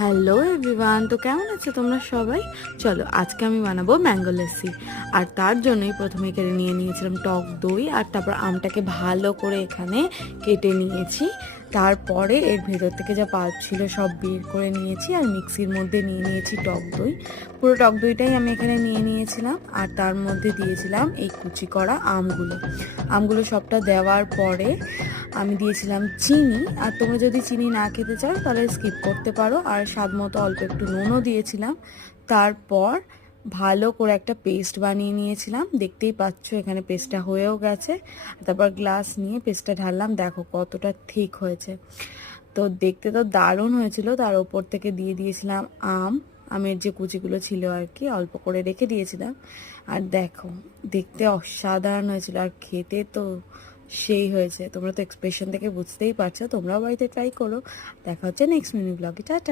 Hello everyone, তো কেমন আছো তোমরা সবাই? চলো আজকে আমি বানাবো ম্যাঙ্গো লাসি। আর তার জন্যই প্রথমে এখানে নিয়ে নিয়েছিলাম টক দই, আর তারপর আমটাকে ভালো করে এখানে কেটে নিয়েছি। তারপরে এর ভেতর থেকে যা পাল্প ছিল সব বের করে নিয়েছি, আর মিক্সির মধ্যে নিয়ে নিয়েছি টক দই। পুরো টক দইটাই আমি এখানে নিয়ে নিয়েছিলাম, আর তার মধ্যে দিয়েছিলাম এই কুচি করা আমগুলো সবটা দেওয়ার পরে আমি দিয়েছিলাম চিনি। আর তোমরা যদি চিনি না খেতে চাও তাহলে স্কিপ করতে পারো। আর স্বাদ মতো অল্প একটু নুনও দিয়েছিলাম। তারপর ভালো করে একটা পেস্ট বানিয়ে নিয়েছিলাম, দেখতেই পাচ্ছ এখানে পেস্টটা হয়েও গেছে। তারপর গ্লাস নিয়ে পেস্টটা ঢাললাম, দেখো কতটা ঠিক হয়েছে। তো দেখতে তো দারুণ হয়েছিল। তার ওপর থেকে দিয়ে দিয়েছিলাম আমের যে কুচিগুলো ছিল আর কি, অল্প করে রেখে দিয়েছিলাম। আর দেখো দেখতে অসাধারণ হয়েছিল, আর খেতে তো সেই হয়েছে। তোমরা তো এক্সপ্রেশন থেকে বুঝতেই পারছো, তোমরাও বাড়িতে ট্রাই করো। দেখা হচ্ছে নেক্সট মিনি ব্লগে। টাটা।